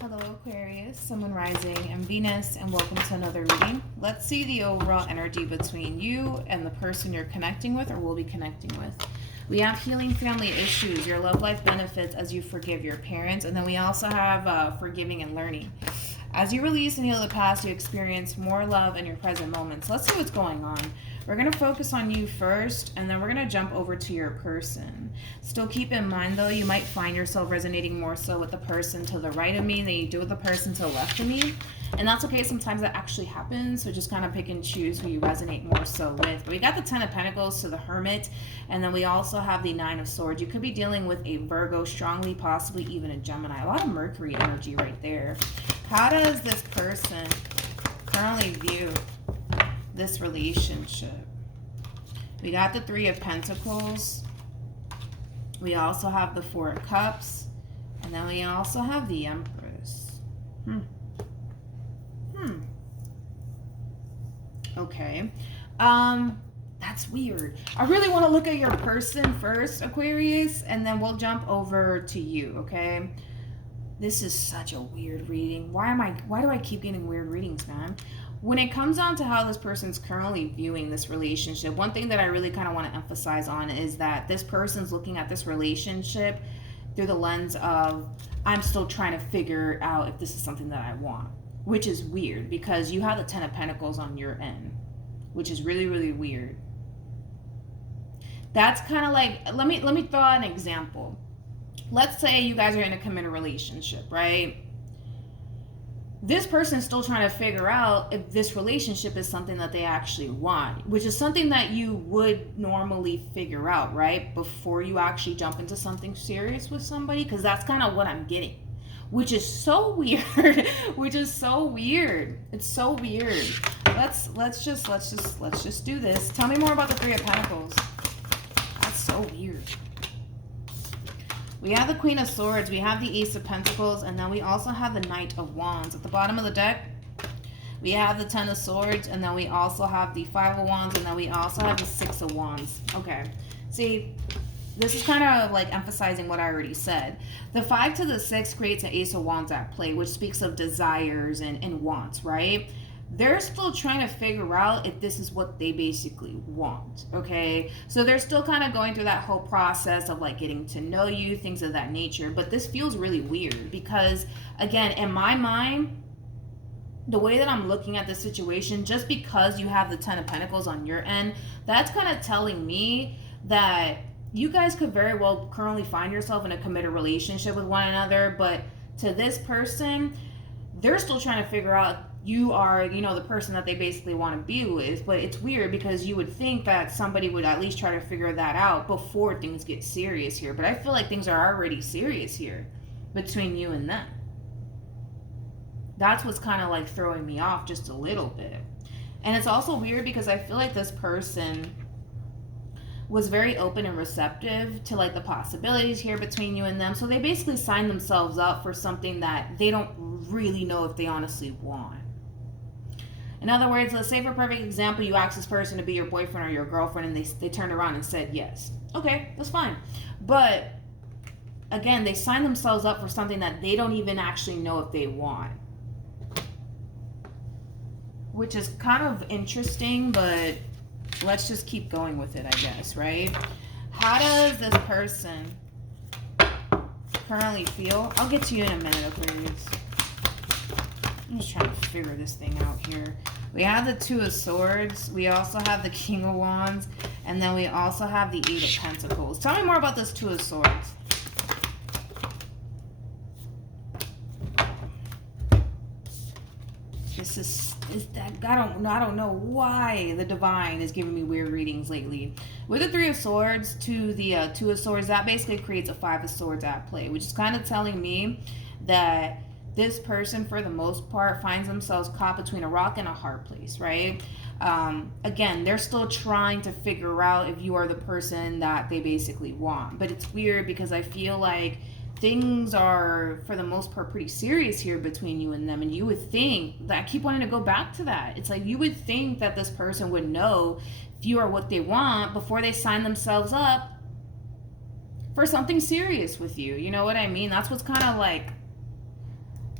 Hello Aquarius, Sun, Moon, Rising, and Venus, and welcome to another reading. Let's see the overall energy between you and the person you're connecting with or will be connecting with. We have healing family issues, your love life benefits as you forgive your parents, and then we also have forgiving and learning. As you release and heal the past, you experience more love in your present moments. Let's see what's going on. We're going to focus on you first, and then we're going to jump over to your person. Still keep in mind, though, you might find yourself resonating more so with the person to the right of me than you do with the person to the left of me. And that's okay. Sometimes that actually happens, so just kind of pick and choose who you resonate more so with. But we got the Ten of Pentacles to the Hermit, and then we also have the Nine of Swords. You could be dealing with a Virgo, strongly, possibly even a Gemini. A lot of Mercury energy right there. How does this person currently view this relationship? We got the Three of Pentacles. We also have the Four of Cups. And then we also have the Empress. Okay. That's weird. I really want to look at your person first, Aquarius, and then we'll jump over to you, okay? This is such a weird reading. Why do I keep getting weird readings, man? When it comes down to how this person's currently viewing this relationship, one thing that I really kind of want to emphasize on is that this person's looking at this relationship through the lens of, I'm still trying to figure out if this is something that I want, which is weird because you have the Ten of Pentacles on your end, which is really, really weird. That's kind of like, let me throw out an example. Let's say you guys are in a committed relationship, right? This person's still trying to figure out if this relationship is something that they actually want, which is something that you would normally figure out, right? Before you actually jump into something serious with somebody, because that's kind of what I'm getting, which is so weird, which is so weird. It's so weird. Let's just do this. Tell me more about the Three of Pentacles. That's so weird. We have the Queen of Swords, we have the Ace of Pentacles, and then we also have the Knight of Wands. At the bottom of the deck, we have the Ten of Swords, and then we also have the Five of Wands, and then we also have the Six of Wands. Okay, see, this is kind of like emphasizing what I already said. The 5 to the 6 creates an Ace of Wands at play, which speaks of desires and wants, right? They're still trying to figure out if this is what they basically want, okay? So they're still kind of going through that whole process of like getting to know you, things of that nature. But this feels really weird because, again, in my mind, the way that I'm looking at this situation, just because you have the Ten of Pentacles on your end, that's kind of telling me that you guys could very well currently find yourself in a committed relationship with one another. But to this person, they're still trying to figure out you are, the person that they basically want to be with. But it's weird because you would think that somebody would at least try to figure that out before things get serious here. But I feel like things are already serious here between you and them. That's what's kind of like throwing me off just a little bit. And it's also weird because I feel like this person was very open and receptive to like the possibilities here between you and them. So they basically signed themselves up for something that they don't really know if they honestly want. In other words, let's say for a perfect example, you asked this person to be your boyfriend or your girlfriend and they turned around and said yes. Okay, that's fine. But again, they signed themselves up for something that they don't even actually know if they want. Which is kind of interesting, but let's just keep going with it, I guess, right? How does this person currently feel? I'll get to you in a minute, Aquarius. I'm just trying to figure this thing out here. We have the Two of Swords. We also have the King of Wands. And then we also have the Eight of Pentacles. Tell me more about this Two of Swords. I don't know why the divine is giving me weird readings lately. With the Three of Swords to the Two of Swords, that basically creates a Five of Swords at play, which is kind of telling me that this person, for the most part, finds themselves caught between a rock and a hard place, right? Again, they're still trying to figure out if you are the person that they basically want. But it's weird because I feel like things are, for the most part, pretty serious here between you and them. And you would think that, I keep wanting to go back to that. It's like you would think that this person would know if you are what they want before they sign themselves up for something serious with you. You know what I mean? That's what's kind of like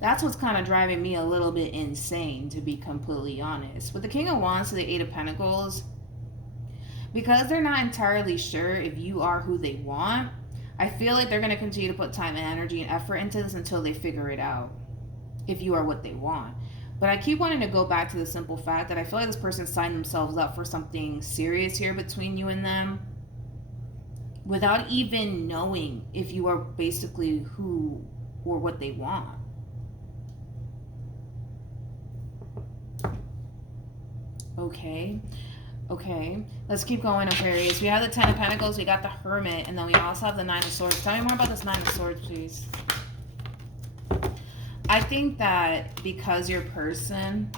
That's what's kind of driving me a little bit insane, to be completely honest. With the King of Wands to the Eight of Pentacles, because they're not entirely sure if you are who they want, I feel like they're going to continue to put time and energy and effort into this until they figure it out, if you are what they want. But I keep wanting to go back to the simple fact that I feel like this person signed themselves up for something serious here between you and them without even knowing if you are basically who or what they want. Okay, let's keep going, Aquarius. We have the Ten of Pentacles, we got the Hermit, and then we also have the Nine of Swords. Tell me more about this Nine of Swords, please. I think that because your person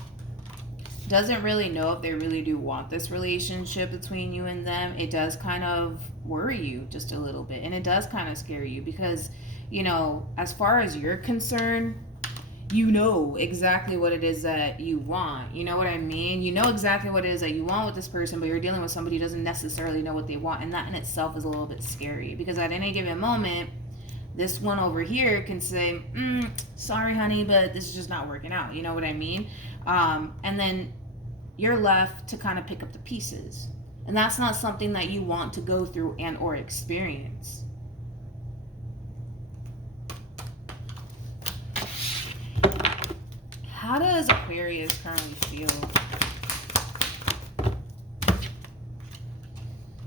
doesn't really know if they really do want this relationship between you and them, it does kind of worry you just a little bit. And it does kind of scare you because, you know, as far as you're concerned, you know exactly what it is that you want. You know what I mean? You know exactly what it is that you want with this person, but you're dealing with somebody who doesn't necessarily know what they want. And that in itself is a little bit scary because at any given moment, this one over here can say, sorry, honey, but this is just not working out. You know what I mean? And then you're left to kind of pick up the pieces. And that's not something that you want to go through and or experience. How does Aquarius currently feel?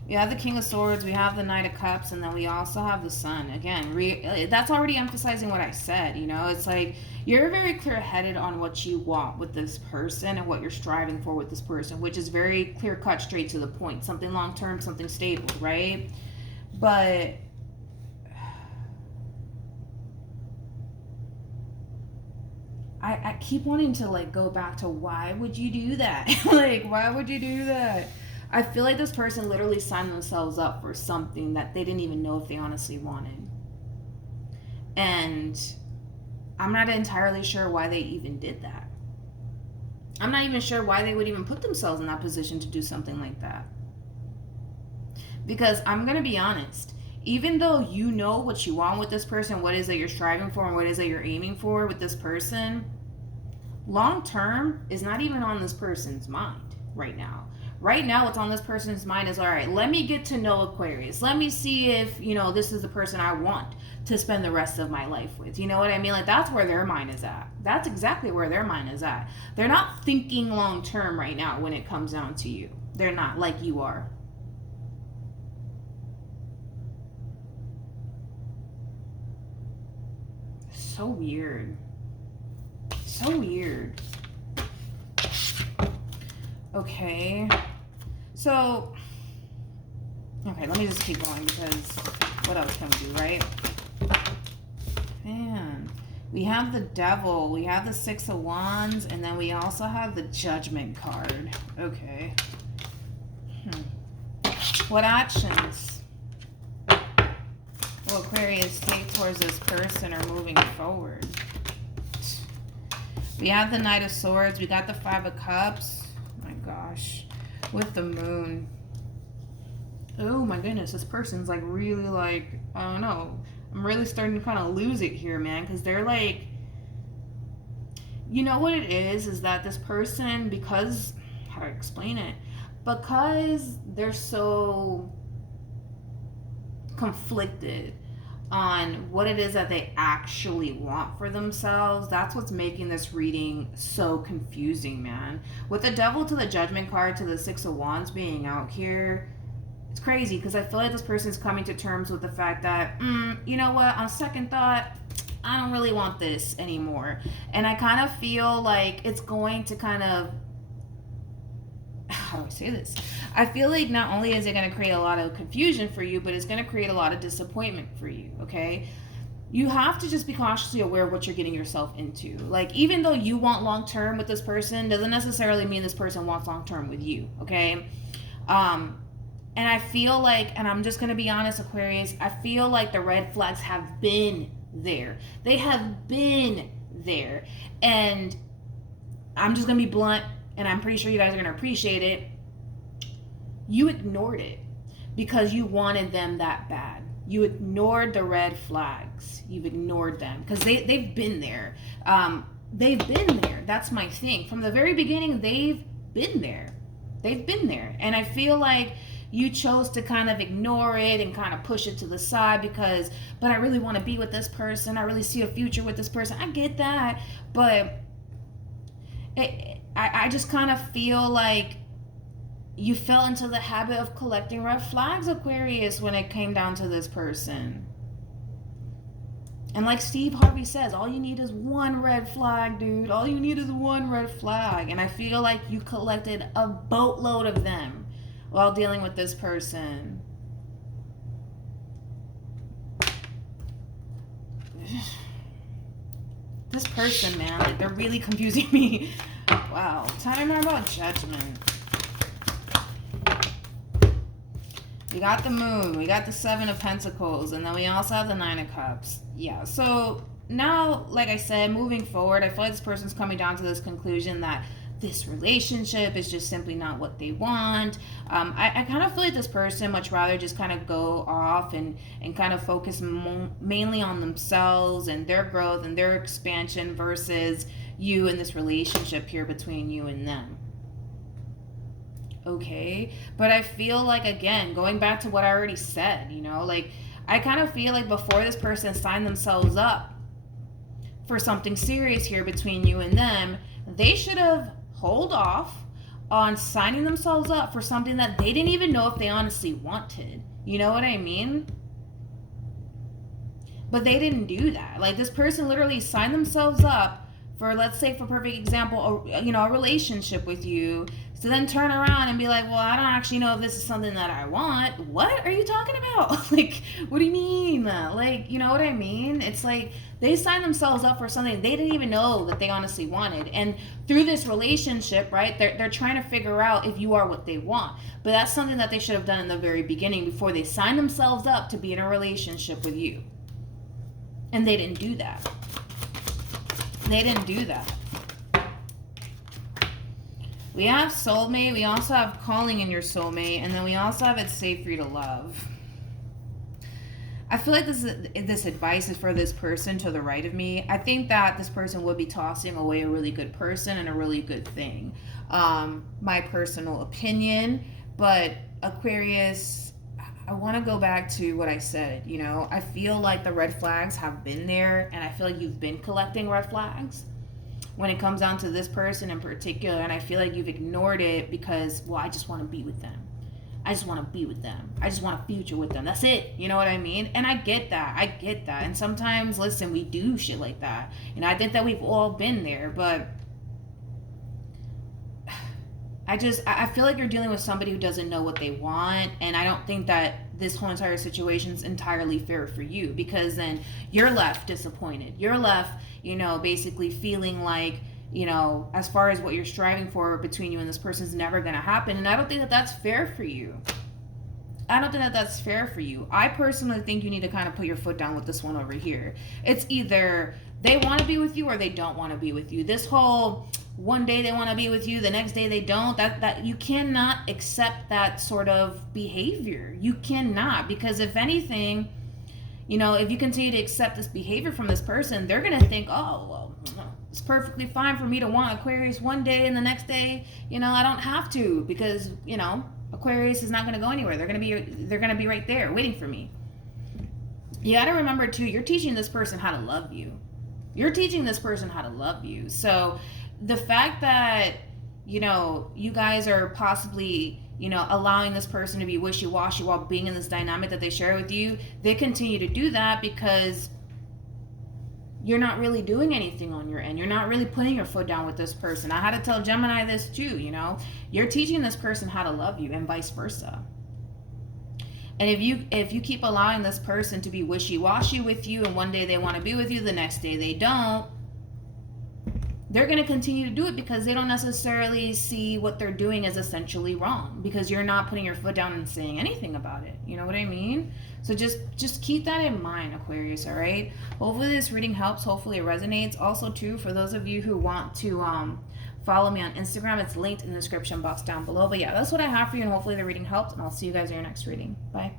We have the King of Swords, we have the Knight of Cups, and then we also have the Sun. Again, that's already emphasizing what I said, you know? It's like, you're very clear-headed on what you want with this person and what you're striving for with this person, which is very clear-cut, straight to the point. Something long-term, something stable, right? But I keep wanting to, like, go back to why would you do that? Like, why would you do that? I feel like this person literally signed themselves up for something that they didn't even know if they honestly wanted. And I'm not entirely sure why they even did that. I'm not even sure why they would even put themselves in that position to do something like that. Because I'm going to be honest, even though you know what you want with this person, what it is that you're striving for and what it is that you're aiming for with this person, long term is not even on this person's mind right now. Right now, what's on this person's mind is, all right, let me get to know Aquarius. Let me see if, you know, this is the person I want to spend the rest of my life with. You know what I mean? Like, that's where their mind is at. That's exactly where their mind is at. They're not thinking long term right now when it comes down to you. They're not like you are. So weird. So weird. Okay. So, okay, let me just keep going because what else can we do, right? Man, we have the Devil, we have the Six of Wands, and then we also have the Judgment card. Okay. What actions will Aquarius take towards this person or moving forward? We have the Knight of Swords, we got the Five of Cups. Oh my gosh. With the Moon. Oh my goodness, this person's like really like, I don't know. I'm really starting to kind of lose it here, man, because they're like, you know what it is that this person, because, how do I explain it? Because they're so conflicted on what it is that they actually want for themselves, that's what's making this reading so confusing, man. With the Devil to the Judgment card to the Six of Wands being out here, it's crazy because I feel like this person's coming to terms with the fact that, you know what, on second thought, I don't really want this anymore. And I kind of feel like it's going to kind of, how do I say this? I feel like not only is it going to create a lot of confusion for you, but it's going to create a lot of disappointment for you, okay? You have to just be cautiously aware of what you're getting yourself into. Like, even though you want long-term with this person, doesn't necessarily mean this person wants long-term with you, okay? And I feel like, and I'm just going to be honest, Aquarius, I feel like the red flags have been there. They have been there. And I'm just going to be blunt, and I'm pretty sure you guys are going to appreciate it. You ignored it because you wanted them that bad. you ignored the red flags. You've ignored them because they've been there. They've been there. That's my thing. From the very beginning, they've been there. They've been there. And I feel like you chose to kind of ignore it and kind of push it to the side because, but I really want to be with this person. I really see a future with this person. I get that. But I just kind of feel like you fell into the habit of collecting red flags, Aquarius, when it came down to this person. And like Steve Harvey says, all you need is one red flag, dude. All you need is one red flag. And I feel like you collected a boatload of them while dealing with this person. This person, man, like, they're really confusing me. Wow. Time more about judgment. We got the Moon, we got the Seven of Pentacles, and then we also have the Nine of Cups. Yeah, so now, like I said, moving forward, I feel like this person's coming down to this conclusion that this relationship is just simply not what they want. I kind of feel like this person much rather just kind of go off and kind of focus mainly on themselves and their growth and their expansion versus you and this relationship here between you and them. Okay, but I feel like, again, going back to what I already said, you know, like, I kind of feel like before this person signed themselves up for something serious here between you and them, they should have hold off on signing themselves up for something that they didn't even know if they honestly wanted. You know what I mean? But they didn't do that. Like, this person literally signed themselves up for, let's say, for perfect example, a relationship with you, to then turn around and be like, well, I don't actually know if this is something that I want. What are you talking about? Like, what do you mean? Like, you know what I mean? It's like they signed themselves up for something they didn't even know that they honestly wanted. And through this relationship, right, they're trying to figure out if you are what they want. But that's something that they should have done in the very beginning before they signed themselves up to be in a relationship with you. And they didn't do that. They didn't do that. We have soulmate, we also have calling in your soulmate, and then we also have it's safe for you to love. I feel like this advice is for this person to the right of me. I think that this person would be tossing away a really good person and a really good thing. My personal opinion, but Aquarius, I want to go back to what I said, you know. I feel like the red flags have been there, and I feel like you've been collecting red flags when it comes down to this person in particular, and I feel like you've ignored it because, well, I just want to be with them. I just want to be with them. I just want a future with them. That's it. You know what I mean? And I get that. I get that. And sometimes, listen, we do shit like that. And I think that we've all been there, but I feel like you're dealing with somebody who doesn't know what they want, and I don't think that this whole entire situation is entirely fair for you, because then you're left disappointed. You're left, basically feeling like, as far as what you're striving for between you and this person is never going to happen, and I don't think that that's fair for you. I don't think that that's fair for you. I personally think you need to kind of put your foot down with this one over here. It's either they want to be with you or they don't want to be with you. This whole one day they want to be with you, the next day they don't, that you cannot accept that sort of behavior. You cannot, because if anything, if you continue to accept this behavior from this person, they're going to think, oh, well, it's perfectly fine for me to want Aquarius one day and the next day, I don't have to, because, Aquarius is not going to go anywhere. They're going to be right there waiting for me. You got to remember too, you're teaching this person how to love you. You're teaching this person how to love you. So the fact that, you guys are possibly, allowing this person to be wishy-washy while being in this dynamic that they share with you, they continue to do that because you're not really doing anything on your end. You're not really putting your foot down with this person. I had to tell Gemini this too, You're teaching this person how to love you and vice versa. And if you keep allowing this person to be wishy-washy with you, and one day they want to be with you, the next day they don't, they're going to continue to do it because they don't necessarily see what they're doing as essentially wrong, because you're not putting your foot down and saying anything about it. You know what I mean? So just keep that in mind, Aquarius, all right? Hopefully this reading helps. Hopefully it resonates. Also, too, for those of you who want to follow me on Instagram, it's linked in the description box down below. But yeah, that's what I have for you, and hopefully the reading helped, and I'll see you guys in your next reading. Bye.